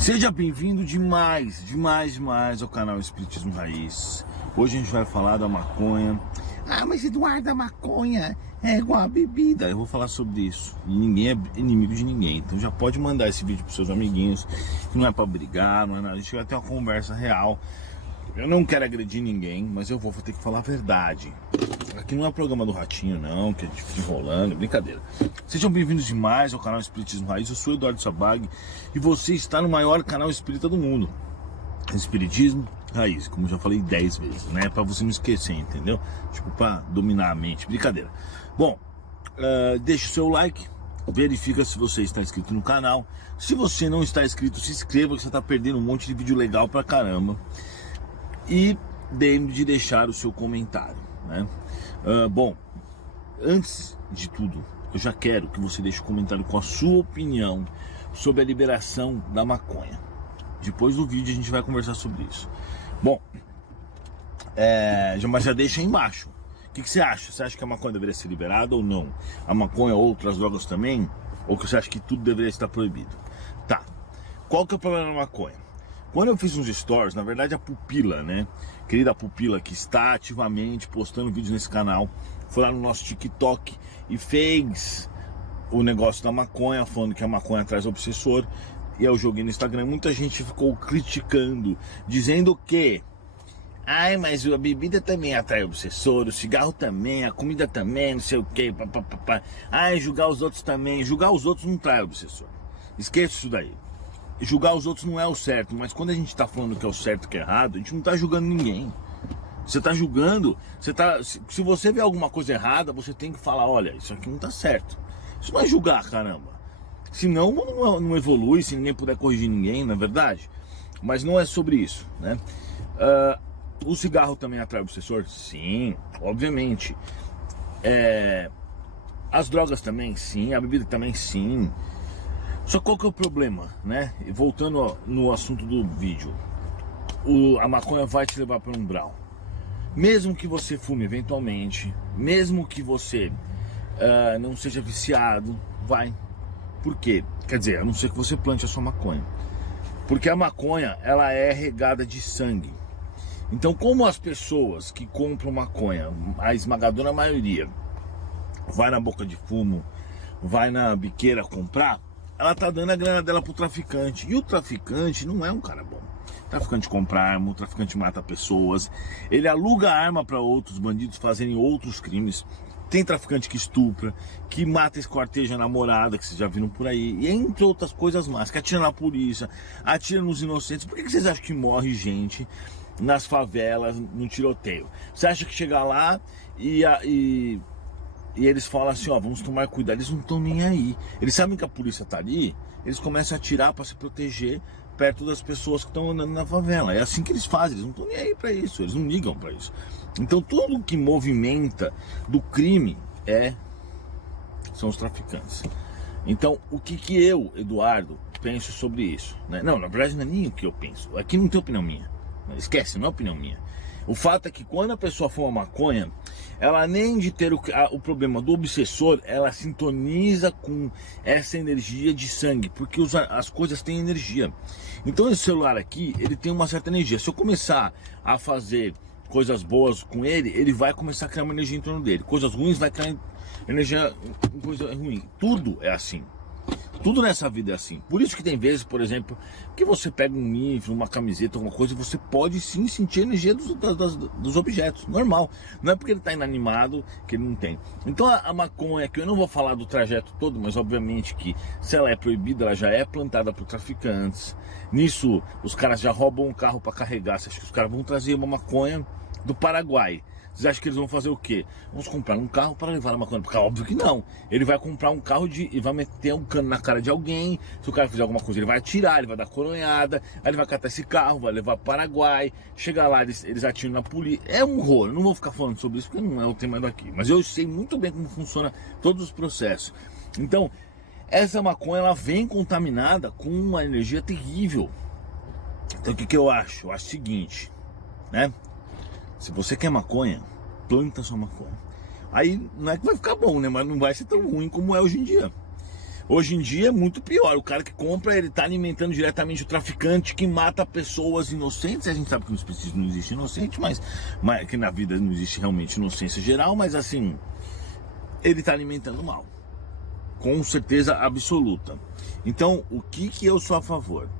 Seja bem-vindo demais ao canal Espiritismo Raiz. Hoje a gente vai falar da maconha. Ah, mas Eduardo, a maconha é igual a bebida. Eu vou falar sobre isso. E ninguém é inimigo de ninguém. Então já pode mandar esse vídeo pros seus amiguinhos. Que não é pra brigar, não é nada. A gente vai ter uma conversa real. Eu não quero agredir ninguém, mas eu vou ter que falar a verdade. Aqui não é o programa do Ratinho, não, que a gente fica enrolando, brincadeira. Sejam bem-vindos demais ao canal Espiritismo Raiz. Eu sou Eduardo Sabag e você está no maior canal espírita do mundo. Espiritismo Raiz, como já falei 10 vezes, né? Pra você não esquecer, entendeu? Tipo, pra dominar a mente, brincadeira. Bom, deixa o seu like, verifica se você está inscrito no canal. Se você não está inscrito, se inscreva, que você está perdendo um monte de vídeo legal pra caramba. E lembre de deixar o seu comentário, né? Bom, antes de tudo, eu já quero que você deixe um comentário com a sua opinião sobre a liberação da maconha. Depois do vídeo a gente vai conversar sobre isso. Bom, mas já deixa aí embaixo. O que você acha? Você acha que a maconha deveria ser liberada ou não? A maconha ou outras drogas também? Ou que você acha que tudo deveria estar proibido? Tá. Qual que é o problema da maconha? Quando eu fiz uns stories, na verdade a Pupila, né? Querida Pupila, que está ativamente postando vídeos nesse canal, foi lá no nosso TikTok e fez o negócio da maconha, falando que a maconha traz obsessor. E eu joguei no Instagram, muita gente ficou criticando, dizendo que ai, mas a bebida também atrai obsessor, o cigarro também, a comida também, não sei o que, papapá. Ai, julgar os outros também, julgar os outros não traz obsessor. Esqueça isso daí. Julgar os outros não é o certo, mas quando a gente tá falando que é o certo e que é errado, a gente não tá julgando ninguém. Você tá julgando, se você vê alguma coisa errada, você tem que falar, olha, isso aqui não tá certo. Isso não é julgar, caramba. Senão não evolui, se ninguém puder corrigir ninguém, na verdade. Mas não é sobre isso, né? O cigarro também atrai obsessor? Sim, obviamente. As drogas também, sim. A bebida também, sim. Só qual que é o problema, né? Voltando no assunto do vídeo, a maconha vai te levar para um umbral. Mesmo que você fume eventualmente, mesmo que você não seja viciado, vai. Por quê? Quer dizer, a não ser que você plante a sua maconha. Porque a maconha, ela é regada de sangue. Então, como as pessoas que compram maconha, a esmagadora maioria, vai na boca de fumo, vai na biqueira comprar, ela tá dando a grana dela pro traficante. E o traficante não é um cara bom. O traficante compra arma, o traficante mata pessoas, ele aluga arma para outros bandidos fazerem outros crimes. Tem traficante que estupra, que mata e esquarteja a namorada, que vocês já viram por aí, e entre outras coisas mais, que atira na polícia, atira nos inocentes. Por que vocês acham que morre gente nas favelas, no tiroteio? Você acha que chega lá e eles falam assim, ó, vamos tomar cuidado? Eles não estão nem aí. Eles sabem que a polícia tá ali, eles começam a atirar para se proteger perto das pessoas que estão andando na favela. É assim que eles fazem, eles não estão nem aí para isso, eles não ligam para isso. Então tudo que movimenta do crime são os traficantes. Então o que eu, Eduardo, penso sobre isso, né? Não, na verdade não é nem o que eu penso. Aqui não tem opinião minha. Esquece, não é opinião minha. O fato é que quando a pessoa fuma maconha, ela além de ter o problema do obsessor, ela sintoniza com essa energia de sangue, porque as coisas têm energia. Então esse celular aqui, ele tem uma certa energia. Se eu começar a fazer coisas boas com ele, ele vai começar a criar uma energia em torno dele. Coisas ruins vai criar energia, coisa ruim. Tudo é assim. Tudo nessa vida é assim. Por isso que tem vezes, por exemplo, que você pega um livro, uma camiseta, alguma coisa, e você pode sim sentir a energia dos objetos. Normal. Não é porque ele está inanimado que ele não tem. Então a maconha, que eu não vou falar do trajeto todo, mas obviamente que se ela é proibida, ela já é plantada por traficantes. Nisso, os caras já roubam um carro para carregar. Você acha que os caras vão trazer uma maconha do Paraguai? Vocês acham que eles vão fazer o quê? Vamos comprar um carro para levar a maconha? Porque óbvio que não. Ele vai comprar um carro e vai meter um cano na cara de alguém. Se o cara fizer alguma coisa, ele vai atirar, ele vai dar coronhada. Aí ele vai catar esse carro, vai levar para o Paraguai. Chega lá, eles atiram na polícia. É um rolo. Eu não vou ficar falando sobre isso porque não é o tema daqui. Mas eu sei muito bem como funciona todos os processos. Então, essa maconha, ela vem contaminada com uma energia terrível. Então o que eu acho? Eu acho o seguinte, né? Se você quer maconha, planta sua maconha. Aí não é que vai ficar bom, né? Mas não vai ser tão ruim como é hoje em dia. Hoje em dia é muito pior. O cara que compra, ele tá alimentando diretamente o traficante que mata pessoas inocentes. A gente sabe que no espiritismo não existe inocente, mas que na vida não existe realmente inocência geral, mas assim, ele tá alimentando mal. Com certeza absoluta. Então, o que eu sou a favor?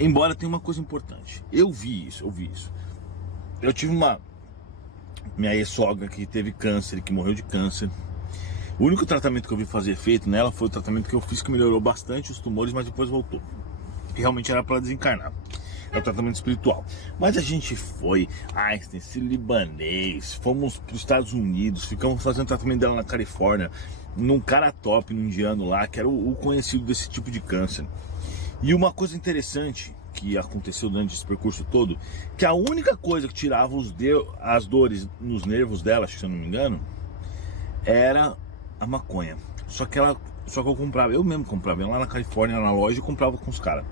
Embora tenha uma coisa importante. Eu vi isso. Eu tive minha ex-sogra que teve câncer, que morreu de câncer. O único tratamento que eu vi fazer efeito nela foi o tratamento que eu fiz, que melhorou bastante os tumores, mas depois voltou. E realmente era para desencarnar. É o tratamento espiritual. Mas a gente foi Einstein, Sírio-Libanês, fomos para os Estados Unidos, ficamos fazendo tratamento dela na Califórnia, num cara top, num indiano lá, que era o conhecido desse tipo de câncer. E uma coisa interessante que aconteceu durante esse percurso todo, que a única coisa que tirava as dores nos nervos dela, acho que se eu não me engano, era a maconha. Só que eu comprava, eu mesmo comprava, ia lá na Califórnia, na loja, e comprava com os caras.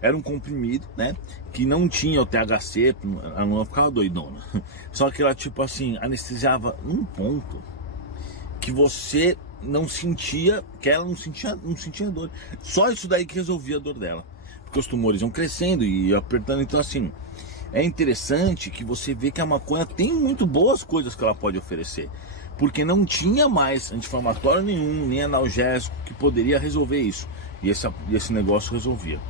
Era um comprimido, né, que não tinha o THC, ela não ficava doidona. Só que ela, tipo assim, anestesiava num ponto que você não sentia, que ela não sentia dor. Só isso daí que resolvia a dor dela. Porque os tumores iam crescendo e apertando. Então assim, é interessante que você vê que a maconha tem muito boas coisas que ela pode oferecer. Porque não tinha mais anti-inflamatório nenhum, nem analgésico que poderia resolver isso. E esse negócio resolvia.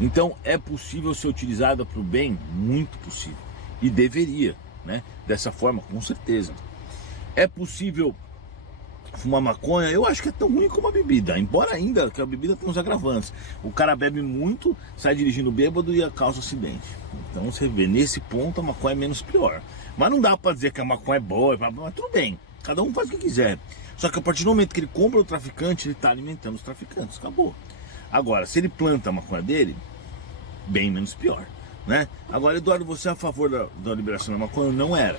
Então é possível ser utilizada para o bem? Muito possível. E deveria, né? Dessa forma, com certeza. É possível fumar maconha? Eu acho que é tão ruim como a bebida, embora ainda que a bebida tem uns agravantes. O cara bebe muito, sai dirigindo bêbado e causa acidente. Então você vê, nesse ponto a maconha é menos pior. Mas não dá pra dizer que a maconha é boa, mas tudo bem, cada um faz o que quiser. Só que a partir do momento que ele compra o traficante, ele tá alimentando os traficantes, acabou. Agora, se ele planta a maconha dele, bem menos pior, né? Agora, Eduardo, você é a favor da liberação da maconha? Eu não era.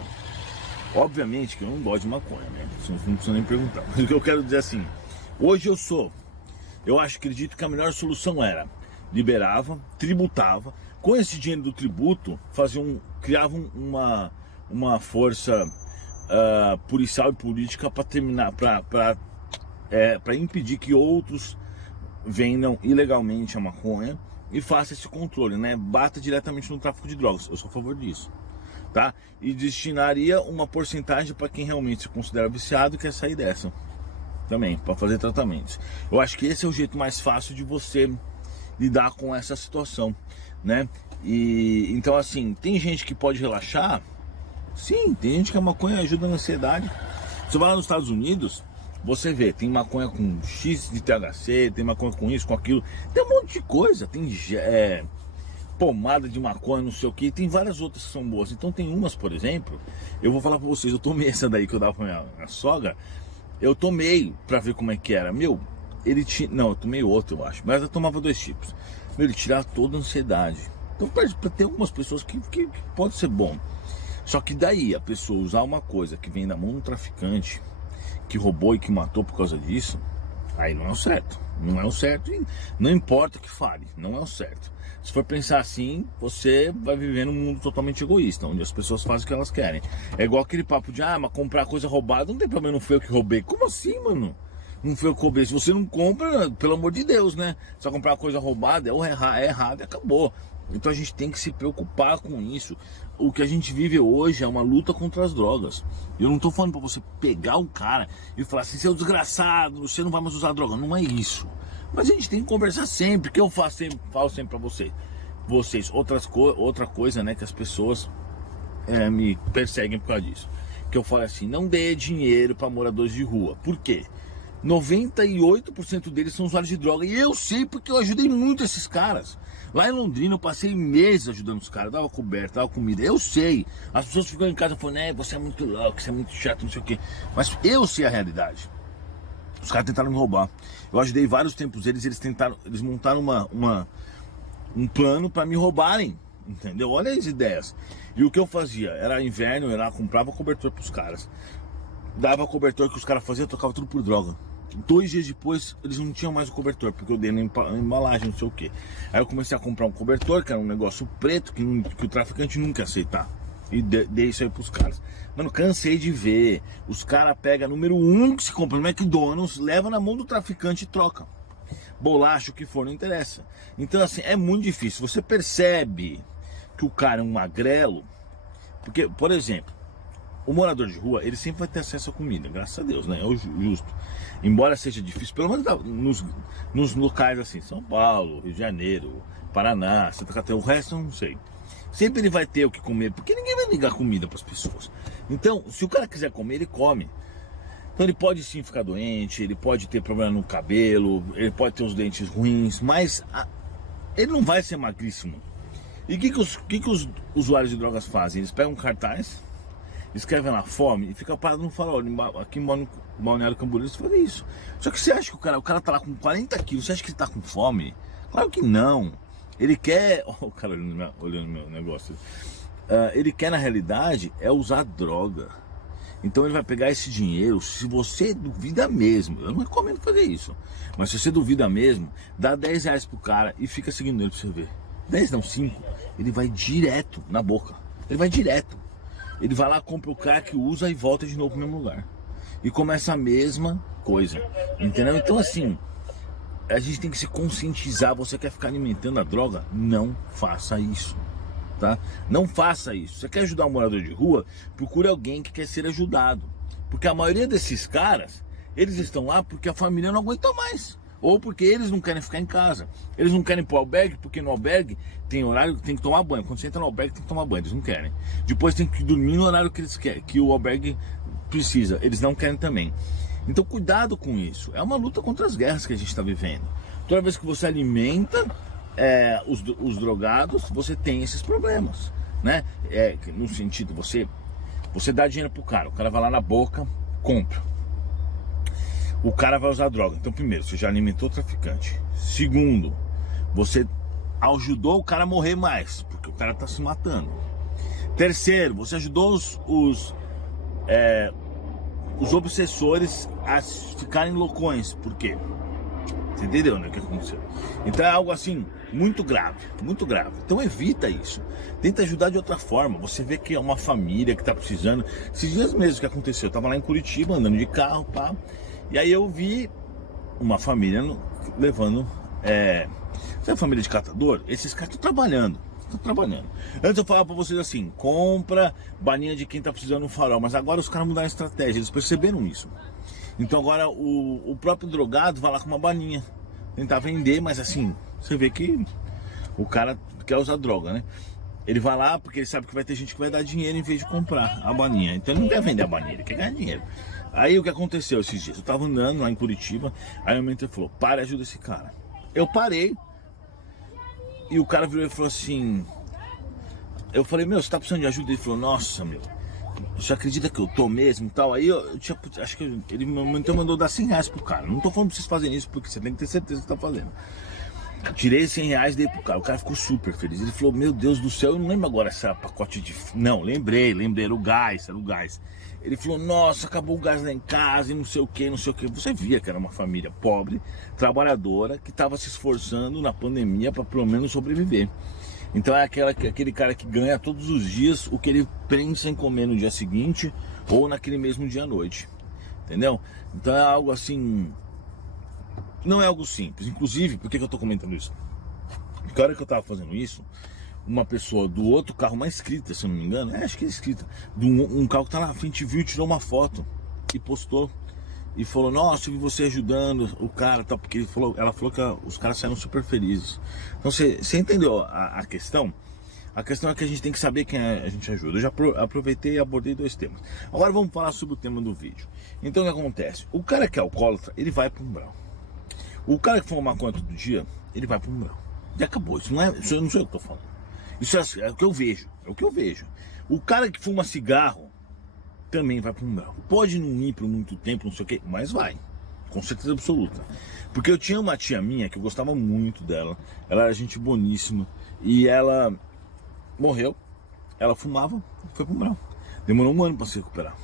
Obviamente que eu não gosto de maconha, né? Isso não precisa nem perguntar. Mas o que eu quero dizer assim, hoje eu acredito que a melhor solução era, liberava, tributava, com esse dinheiro do tributo, criavam uma força policial e política para terminar, para impedir que outros vendam ilegalmente a maconha e faça esse controle, né? Bata diretamente no tráfico de drogas. Eu sou a favor disso. Tá? E destinaria uma porcentagem para quem realmente se considera viciado e quer sair dessa também, para fazer tratamentos. Eu acho que esse é o jeito mais fácil de você lidar com essa situação, né? E então assim, tem gente que pode relaxar, sim, tem gente que a maconha ajuda na ansiedade. Você vai lá nos Estados Unidos, você vê, tem maconha com X de THC, tem maconha com isso, com aquilo, tem um monte de coisa, tem pomada de maconha, não sei o que, tem várias outras que são boas. Então tem umas, por exemplo, eu vou falar pra vocês, eu tomei essa daí que eu dava pra minha sogra, eu tomei pra ver como é que era. Meu, ele tinha, não, eu tomei outro, eu acho, mas eu tomava 2 tipos. Meu, ele tirava toda a ansiedade. Então pra ter algumas pessoas que pode ser bom. Só que daí a pessoa usar uma coisa que vem da mão do traficante, que roubou e que matou por causa disso, aí não é o certo. Não é o certo e não importa o que fale, não é o certo. Se for pensar assim, você vai viver num mundo totalmente egoísta, onde as pessoas fazem o que elas querem. É igual aquele papo de, mas comprar coisa roubada, não tem problema, não foi eu que roubei. Como assim, mano? Não foi eu que roubei. Se você não compra, pelo amor de Deus, né? Se você comprar coisa roubada, é errado e acabou. Então a gente tem que se preocupar com isso. O que a gente vive hoje é uma luta contra as drogas. Eu não tô falando pra você pegar um cara e falar assim, seu desgraçado, você não vai mais usar droga. Não é isso. Mas a gente tem que conversar sempre, que eu falo sempre pra vocês. Outra coisa, né, que as pessoas me perseguem por causa disso. Que eu falo assim, não dê dinheiro para moradores de rua. Por quê? 98% deles são usuários de droga. E eu sei porque eu ajudei muito esses caras. Lá em Londrina eu passei meses ajudando os caras, dava coberta, dava comida. Eu sei. As pessoas ficam em casa falando, você é muito louco, você é muito chato, não sei o quê. Mas eu sei a realidade. Os caras tentaram me roubar. Eu ajudei vários tempos eles montaram um plano para me roubarem. Entendeu? Olha as ideias. E o que eu fazia? Era inverno, eu ia lá, comprava cobertor pros caras. Dava cobertor que os caras faziam, trocava tudo por droga. 2 dias depois, eles não tinham mais o cobertor, porque eu dei na embalagem, não sei o que. Aí eu comecei a comprar um cobertor, que era um negócio preto, que o traficante nunca ia aceitar. e dê isso aí pros caras. Mano, cansei de ver. Os caras pegam número 1 que se compra no McDonald's, leva na mão do traficante e troca. Bolacha, o que for, não interessa. Então assim, é muito difícil. Você percebe que o cara é um magrelo, porque, por exemplo, o morador de rua, ele sempre vai ter acesso à comida, graças a Deus, né? É o justo. Embora seja difícil, pelo menos nos locais assim, São Paulo, Rio de Janeiro, Paraná, Santa Catarina, o resto eu não sei. Sempre ele vai ter o que comer, porque ninguém vai ligar comida para as pessoas. Então, se o cara quiser comer, ele come. Então ele pode sim ficar doente, ele pode ter problema no cabelo, ele pode ter os dentes ruins, mas ele não vai ser magríssimo. E o que os usuários de drogas fazem? Eles pegam um cartaz, escrevem lá fome e fica parado no farol. Aqui em Balneário Camboriú eles fazem isso. Só que você acha que o cara tá lá com 40 quilos, você acha que ele tá com fome? Claro que não. Ele quer... Oh, o cara olhando meu negócio. Ele quer, na realidade, é usar droga. Então ele vai pegar esse dinheiro, se você duvida mesmo, eu não recomendo fazer isso, mas se você duvida mesmo, dá 10 reais pro cara e fica seguindo ele pra você ver. 10 não, 5. Ele vai direto na boca. Ele vai direto. Ele vai lá, compra o crack, usa e volta de novo pro mesmo lugar. E começa a mesma coisa. Entendeu? Então assim, a gente tem que se conscientizar. Você quer ficar alimentando a droga? Não faça isso. Tá? Não faça isso. Você quer ajudar um morador de rua? Procure alguém que quer ser ajudado. Porque a maioria desses caras, eles estão lá porque a família não aguenta mais. Ou porque eles não querem ficar em casa. Eles não querem ir pro albergue, porque no albergue tem horário que tem que tomar banho. Quando você entra no albergue tem que tomar banho, eles não querem. Depois tem que dormir no horário que eles querem, que o albergue precisa. Eles não querem também. Então cuidado com isso. É uma luta contra as guerras que a gente está vivendo. Toda vez que você alimenta os drogados, você tem esses problemas, né? No sentido, você dá dinheiro pro cara, o cara vai lá na boca, compra. O cara vai usar droga. Então, primeiro, você já alimentou o traficante. Segundo, você ajudou o cara a morrer mais, porque o cara tá se matando. Terceiro, você ajudou os obsessores a ficarem loucões. Por quê? Você entendeu, né, o que aconteceu? Então é algo assim, muito grave, muito grave. Então evita isso. Tenta ajudar de outra forma. Você vê que é uma família que tá precisando. Esses dias mesmo que aconteceu, eu tava lá em Curitiba, andando de carro, pá. E aí eu vi uma família levando... Sabe a família de catador? Esses caras estão trabalhando. Antes eu falava pra vocês assim, compra baninha de quem tá precisando no farol. Mas agora os caras mudaram a estratégia, eles perceberam isso. Então agora o próprio drogado vai lá com uma baninha tentar vender, mas assim, você vê que o cara quer usar droga, né? Ele vai lá porque ele sabe que vai ter gente que vai dar dinheiro em vez de comprar a baninha. Então ele não quer vender a baninha, ele quer ganhar dinheiro. Aí o que aconteceu esses dias? Eu tava andando lá em Curitiba, aí o mentor falou, para e ajuda esse cara. Eu parei e o cara virou e falou assim, eu falei, meu, você tá precisando de ajuda? Ele falou, nossa, meu, você acredita que eu tô mesmo e tal? Aí eu tinha, acho que ele mandou dar 100 reais pro cara. Não tô falando pra vocês fazerem isso, porque você tem que ter certeza que tá fazendo. Tirei 100 reais e dei pro cara. O cara ficou super feliz. Ele falou, meu Deus do céu, eu não lembro agora se era pacote de... Não, lembrei, era o gás, Ele falou, nossa, acabou o gás lá em casa e não sei o que. Você via que era uma família pobre, trabalhadora, que estava se esforçando na pandemia para pelo menos sobreviver. Então é aquele cara que ganha todos os dias o que ele pensa em comer no dia seguinte ou naquele mesmo dia à noite. Entendeu? Então é algo assim... Não é algo simples. Inclusive, por que eu tô comentando isso? Porque a hora que eu tava fazendo isso, uma pessoa do outro carro, uma inscrita, se eu não me engano, acho que é inscrita, de um carro que tá na frente, viu, tirou uma foto e postou. E falou, nossa, eu vi você ajudando o cara, tá? Porque ela falou que os caras saíram super felizes. Então você entendeu a questão? A questão é que a gente tem que saber quem a gente ajuda. Eu já aproveitei e abordei 2 temas. Agora vamos falar sobre o tema do vídeo. Então o que acontece? O cara que é alcoólatra, ele vai para um umbral. O cara que fuma maconha todo dia, ele vai para um umbral. E acabou. Isso não sou eu que tô falando. Isso é o que eu vejo. O cara que fuma cigarro também vai para um umbral. Pode não ir por muito tempo, não sei o que, mas vai. Com certeza absoluta. Porque eu tinha uma tia minha que eu gostava muito dela. Ela era gente boníssima. E ela morreu. Ela fumava e foi para um umbral. Demorou 1 ano para se recuperar.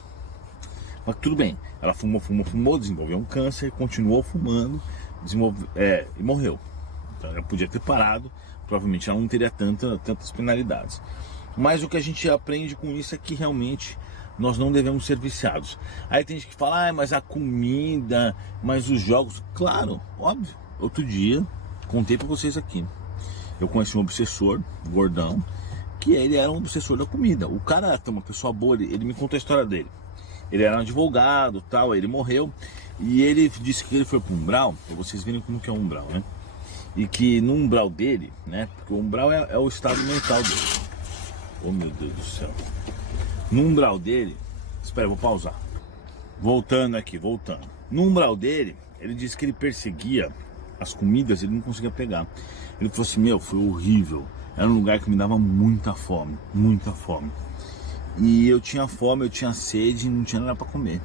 Mas tudo bem. Ela fumou, desenvolveu um câncer, continuou fumando, e morreu. Então ela podia ter parado. Provavelmente ela não teria tantas penalidades. Mas o que a gente aprende com isso é que realmente nós não devemos ser viciados. Aí tem gente que fala, mas a comida, mas os jogos. Claro, óbvio. Outro dia, contei pra vocês aqui. Eu conheci um obsessor, gordão, que ele era um obsessor da comida. O cara é uma pessoa boa, ele me contou a história dele. Ele era um advogado, tal, ele morreu. E ele disse que ele foi para um umbral, pra vocês verem como que é um umbral, né? E que no umbral dele, né? Porque o umbral é o estado mental dele. Oh, meu Deus do céu. No umbral dele, espera, eu vou pausar. Voltando. No umbral dele, ele disse que ele perseguia as comidas, ele não conseguia pegar. Ele falou assim, foi horrível. Era um lugar que me dava muita fome. E eu tinha fome, eu tinha sede e não tinha nada para comer.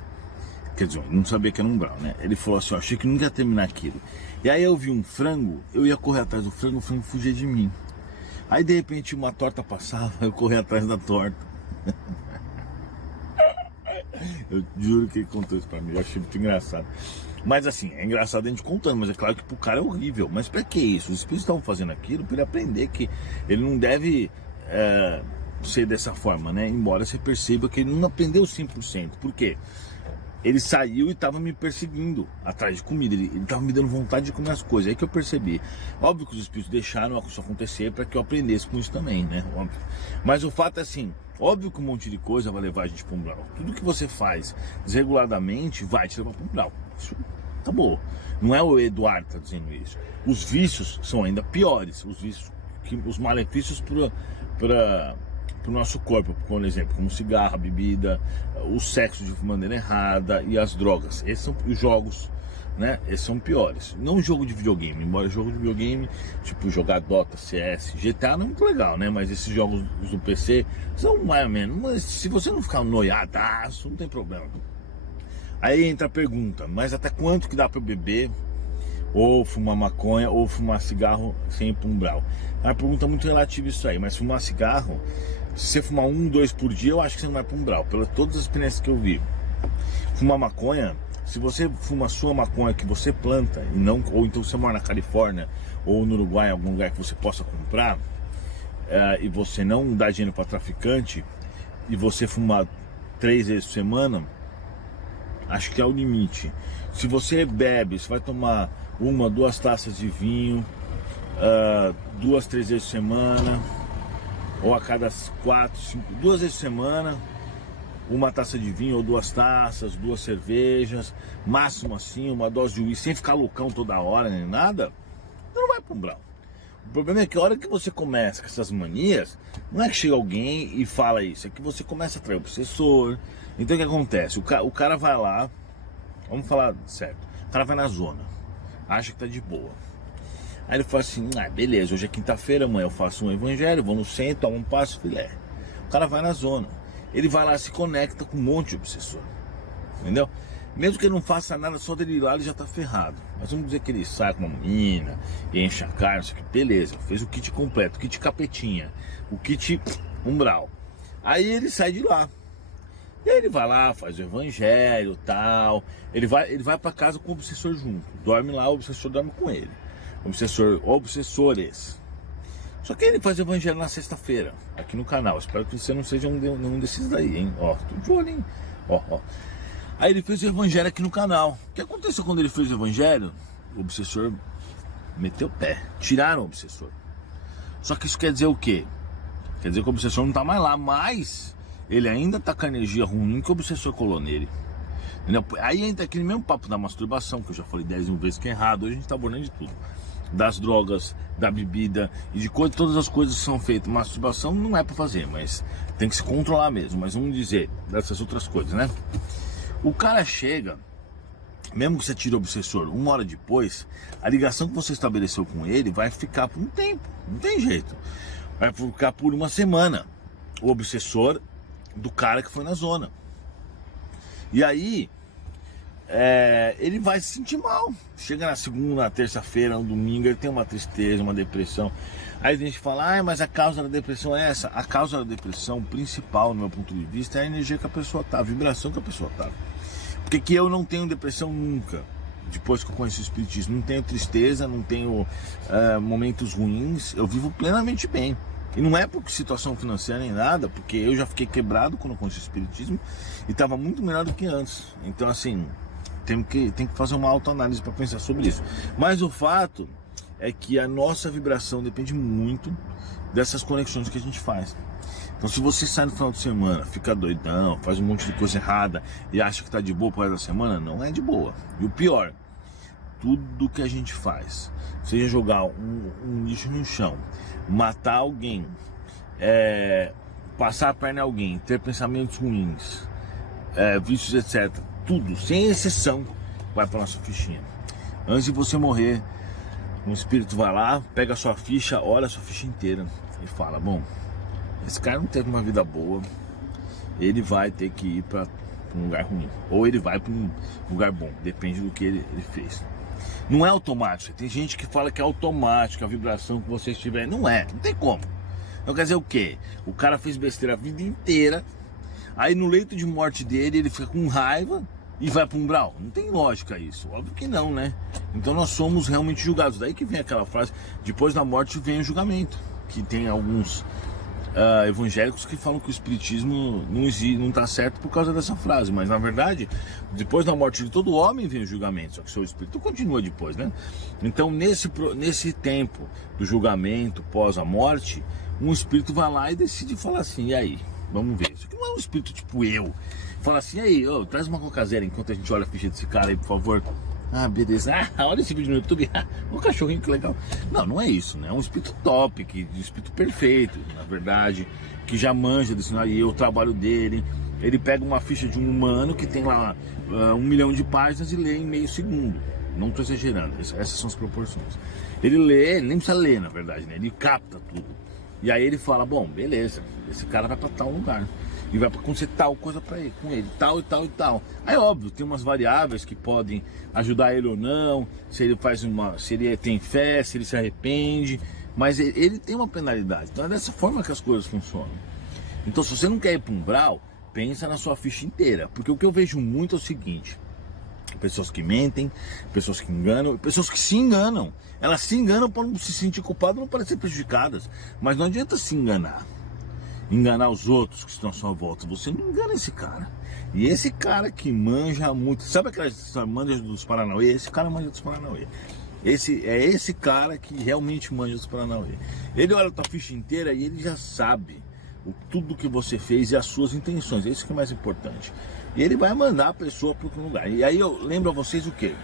Quer dizer, eu não sabia que era um umbral, né? Ele falou assim, eu achei que nunca ia terminar aquilo. E aí eu vi um frango, eu ia correr atrás do frango, o frango fugia de mim. Aí de repente uma torta passava, eu corri atrás da torta. Eu juro que ele contou isso pra mim, eu achei muito engraçado. Mas assim, é engraçado a gente contando, mas é claro que pro cara é horrível. Mas pra que isso? Os espíritos estavam fazendo aquilo pra ele aprender que ele não deve ser dessa forma, né? Embora você perceba que ele não aprendeu 100%. Por quê? Ele saiu e estava me perseguindo atrás de comida, ele estava me dando vontade de comer as coisas, aí que eu percebi. Óbvio que os espíritos deixaram isso acontecer para que eu aprendesse com isso também, né? Óbvio. Mas o fato é assim, óbvio que um monte de coisa vai levar a gente para um umbral. Tudo que você faz desreguladamente vai te levar para um umbral. Isso acabou. Não é o Eduardo que está dizendo isso. Os vícios são ainda piores, os malefícios para o nosso corpo, por exemplo, como cigarro, bebida, o sexo de maneira errada e as drogas. Esses são os jogos, né? Esses são piores. Não jogo de videogame, embora jogo de videogame, tipo jogar Dota, CS, GTA não é muito legal, né? Mas esses jogos do PC são mais ou menos. Mas se você não ficar noiadaço, não tem problema. Aí entra a pergunta, mas até quanto que dá para beber? Ou fumar maconha, ou fumar cigarro sem ir para um umbral? É uma pergunta muito relativa isso aí, mas fumar cigarro, se você fumar 1, 2 por dia, eu acho que você não vai para um umbral, pelas todas as experiências que eu vi. Fumar maconha, se você fuma a sua maconha que você planta, e não, ou então você mora na Califórnia, ou no Uruguai, em algum lugar que você possa comprar, e você não dá dinheiro para traficante, e você fumar 3 vezes por semana, acho que é o limite. Se você bebe, você vai tomar 1, 2 taças de vinho, 2, 3 vezes por semana, ou a cada 4, 5, 2 vezes por semana, uma taça de vinho ou 2 taças, 2 cervejas, máximo assim, uma dose de uísque, sem ficar loucão toda hora nem nada, não vai para um umbral. O problema é que a hora que você começa com essas manias, não é que chega alguém e fala isso, é que você começa a atrair o obsessor. Então o que acontece? O cara vai lá, vamos falar certo, o cara vai na zona, acha que tá de boa. Aí ele fala assim, beleza, hoje é quinta-feira, amanhã eu faço um evangelho, vou no centro, tomo um passo, filé. O cara vai na zona, ele vai lá, se conecta com um monte de obsessor, entendeu? Mesmo que ele não faça nada, só dele ir lá ele já tá ferrado. Mas vamos dizer que ele sai com uma menina, e enche a cara, isso aqui, beleza, fez o kit completo, o kit capetinha, o kit umbral. Aí ele sai de lá. E aí ele vai lá, faz o evangelho, tal. Ele vai para casa com o obsessor junto. Dorme lá, o obsessor dorme com ele. Obsessores. Só que ele faz o evangelho na sexta-feira, aqui no canal. Espero que você não seja nenhum desses daí, hein? Ó, tô de olho, hein? Ó. Aí ele fez o evangelho aqui no canal. O que aconteceu quando ele fez o evangelho? O obsessor meteu o pé. Tiraram o obsessor. Só que isso quer dizer o quê? Quer dizer que o obsessor não tá mais lá, mas ele ainda tá com a energia ruim que o obsessor colou nele. Entendeu? Aí entra aquele mesmo papo da masturbação, que eu já falei 10 mil vezes que é errado. Hoje a gente tá abordando de tudo. Das drogas, da bebida e de todas as coisas que são feitas. Masturbação não é pra fazer, mas tem que se controlar mesmo. Mas vamos dizer, dessas outras coisas, né? O cara chega, mesmo que você tire o obsessor, 1 hora depois, a ligação que você estabeleceu com ele vai ficar por um tempo. Não tem jeito. Vai ficar por 1 semana. O obsessor do cara que foi na zona. E aí ele vai se sentir mal. Chega na segunda, na terça-feira, no domingo, ele tem uma tristeza, uma depressão. Aí a gente fala, mas a causa da depressão é essa. A causa da depressão principal, no meu ponto de vista, é a energia que a pessoa tá, a vibração que a pessoa tá. Porque que eu não tenho depressão nunca. Depois que eu conheci o espiritismo, não tenho tristeza, não tenho momentos ruins, eu vivo plenamente bem. E não é por situação financeira nem nada, porque eu já fiquei quebrado quando eu conheci o espiritismo e estava muito melhor do que antes. Então assim, tem que fazer uma autoanálise para pensar sobre isso. Mas o fato é que a nossa vibração depende muito dessas conexões que a gente faz. Então se você sai no final de semana, fica doidão, faz um monte de coisa errada e acha que tá de boa pro resto da semana, não é de boa. E o pior, tudo que a gente faz, seja jogar um lixo no chão, matar alguém, passar a perna em alguém, ter pensamentos ruins, vícios, etc. Tudo, sem exceção, vai para nossa fichinha. Antes de você morrer, um espírito vai lá, pega a sua ficha, olha a sua ficha inteira e fala: bom, esse cara não teve uma vida boa, ele vai ter que ir para um lugar ruim, ou ele vai para um lugar bom, depende do que ele fez. Não é automático. Tem gente que fala que é automático a vibração que você estiver. Não é, não tem como. Então quer dizer o quê? O cara fez besteira a vida inteira, aí no leito de morte dele ele fica com raiva e vai para um umbral. Não tem lógica isso, óbvio que não, né? Então nós somos realmente julgados. Daí que vem aquela frase: depois da morte vem o julgamento. Que tem alguns evangélicos que falam que o espiritismo não existe, não está certo por causa dessa frase, mas na verdade, depois da morte de todo homem vem o julgamento, só que seu espírito continua depois, né? Então nesse tempo do julgamento pós a morte, um espírito vai lá e decide falar assim: e aí, vamos ver. Isso aqui não é um espírito tipo eu, fala assim: e aí, traz uma Coca Zero enquanto a gente olha a ficha desse cara aí, por favor. Ah, beleza. Olha esse vídeo no YouTube. O cachorrinho, que legal. Não, não é isso, né? É um espírito top, um espírito perfeito, na verdade, que já manja desse aí, o trabalho dele. Ele pega uma ficha de um humano que tem lá 1 milhão de páginas e lê em meio segundo. Não estou exagerando, essas são as proporções. Ele lê, nem precisa ler, na verdade, né? Ele capta tudo. E aí ele fala: bom, beleza, esse cara vai para tal lugar e vai acontecer tal coisa para ele, com ele, tal e tal e tal. Aí óbvio, tem umas variáveis que podem ajudar ele ou não, se ele tem fé, se ele se arrepende, mas ele tem uma penalidade. Então é dessa forma que as coisas funcionam. Então se você não quer ir para um umbral, pensa na sua ficha inteira, porque o que eu vejo muito é o seguinte: pessoas que mentem, pessoas que enganam, pessoas que se enganam. Elas se enganam para não se sentir culpadas, não para ser prejudicadas, mas não adianta se enganar os outros que estão à sua volta. Você não engana esse cara. E esse cara que manja muito, sabe aquelas manja dos Paranauê? Esse cara manja dos Paranauê. Esse cara que realmente manja dos Paranauê. Ele olha a tua ficha inteira e ele já sabe tudo que você fez e as suas intenções. Isso que é mais importante. E ele vai mandar a pessoa para outro lugar. E aí eu lembro a vocês o quê?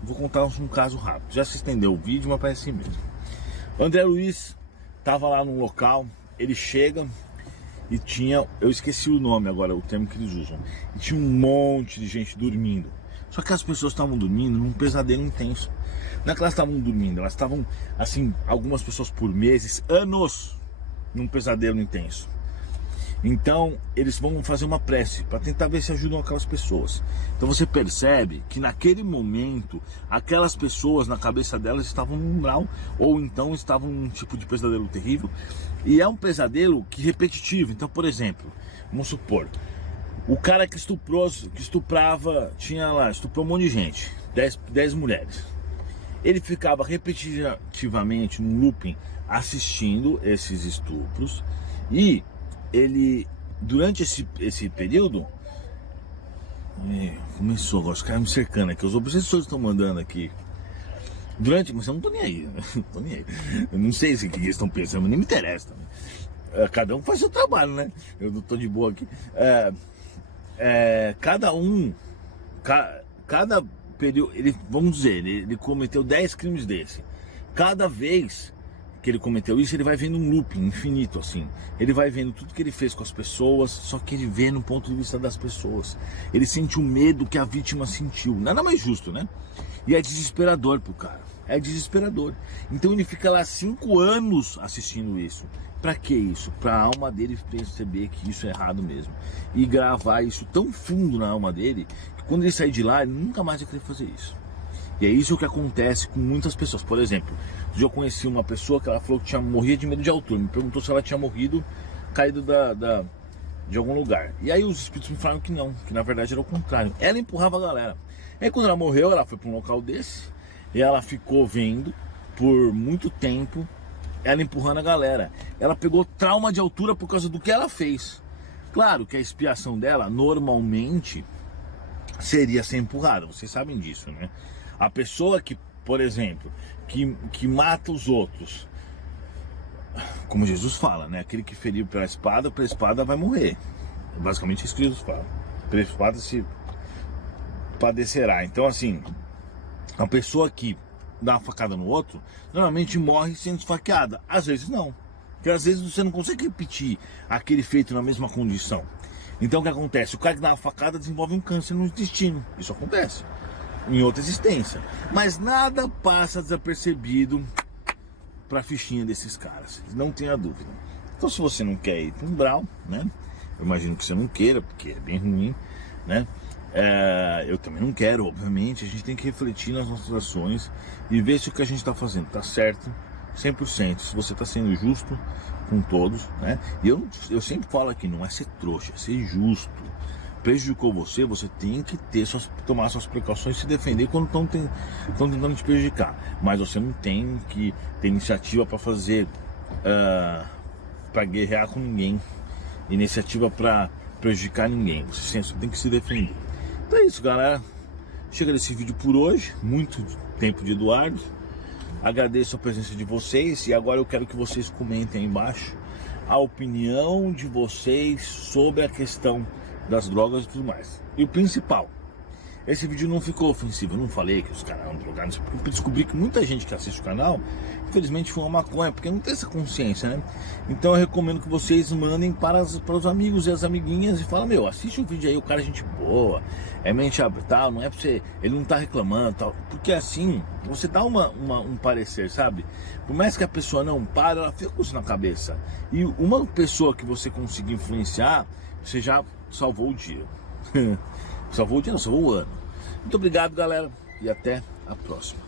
Vou contar um caso rápido. Já se estendeu o vídeo, mas parece assim mesmo. O André Luiz estava lá num local, ele chega e tinha, eu esqueci o nome agora, o termo que eles usam, e tinha um monte de gente dormindo. Só que as pessoas estavam dormindo num pesadelo intenso. Não é que elas estavam dormindo, elas estavam, assim, algumas pessoas por meses, anos, num pesadelo intenso. Então eles vão fazer uma prece para tentar ver se ajudam aquelas pessoas. Então você percebe que naquele momento aquelas pessoas, na cabeça delas, estavam num umbral, ou então estavam num tipo de pesadelo terrível. E é um pesadelo repetitivo. Então, por exemplo, vamos supor, o cara que estuprava, estuprou um monte de gente, 10 mulheres. Ele ficava repetitivamente num looping assistindo esses estupros, e ele, durante esse período, começou agora, os caras me cercando aqui, os obsessores estão mandando aqui. Mas eu não tô nem aí, né? Não tô nem aí. Eu não sei o que eles estão pensando, nem me interessa também. Cada um faz seu trabalho, né? Eu não tô de boa aqui. Cada período, vamos dizer, ele cometeu 10 crimes desse. Cada vez que ele cometeu isso, ele vai vendo um looping infinito, assim. Ele vai vendo tudo que ele fez com as pessoas, só que ele vê no ponto de vista das pessoas. Ele sente o medo que a vítima sentiu. Nada mais justo, né? E é desesperador pro cara. É desesperador. Então ele fica lá 5 anos assistindo isso. Pra que isso? Pra alma dele perceber que isso é errado mesmo. E gravar isso tão fundo na alma dele, que quando ele sair de lá, ele nunca mais vai querer fazer isso. E é isso que acontece com muitas pessoas. Por exemplo, eu conheci uma pessoa que ela falou que morria de medo de altura. Me perguntou se ela tinha morrido caído de algum lugar. E aí os espíritos me falaram que não, que na verdade era o contrário. Ela empurrava a galera. E aí quando ela morreu, ela foi para um local desse e ela ficou vendo por muito tempo ela empurrando a galera. Ela pegou trauma de altura por causa do que ela fez. Claro que a expiação dela, normalmente, seria ser empurrada. Vocês sabem disso, né? A pessoa que, por exemplo, que mata os outros, como Jesus fala, né? Aquele que feriu pela espada vai morrer. É basicamente isso que Jesus fala. Pela espada se padecerá. Então, assim, a pessoa que dá uma facada no outro, normalmente morre sendo esfaqueada. Às vezes não. Porque às vezes você não consegue repetir aquele feito na mesma condição. Então o que acontece? O cara que dá uma facada desenvolve um câncer no intestino. Isso acontece em outra existência. Mas nada passa desapercebido para a fichinha desses caras. Não tenha dúvida. Então se você não quer ir para um Brau, né? Eu imagino que você não queira, porque é bem ruim, né? Eu também não quero, obviamente. A gente tem que refletir nas nossas ações e ver se o que a gente está fazendo está certo, 100%. Se você está sendo justo com todos, né? E eu sempre falo aqui, não é ser trouxa, é ser justo. Prejudicou você, você tem que tomar suas precauções e se defender quando estão tentando te prejudicar. Mas você não tem que ter iniciativa para fazer, para guerrear com ninguém, iniciativa para prejudicar ninguém. Você sempre tem que se defender. Então é isso, galera. Chega desse vídeo por hoje. Muito tempo de Eduardo. Agradeço a presença de vocês. E agora eu quero que vocês comentem aí embaixo a opinião de vocês sobre a questão das drogas e tudo mais. E o principal, esse vídeo não ficou ofensivo. Eu não falei que os caras eram drogados, porque eu descobri que muita gente que assiste o canal, infelizmente, fuma maconha, porque não tem essa consciência, né? Então eu recomendo que vocês mandem para os amigos e as amiguinhas e falem, meu, assiste o vídeo aí, o cara é gente boa, é mente aberta, tal, não é pra você, ele não tá reclamando, tal. Porque assim, você dá um parecer, sabe? Por mais que a pessoa não pare, ela fica com isso na cabeça. E uma pessoa que você conseguir influenciar, você já salvou o dia. Salvou o dia, não, salvou o ano. Muito obrigado, galera, e até a próxima.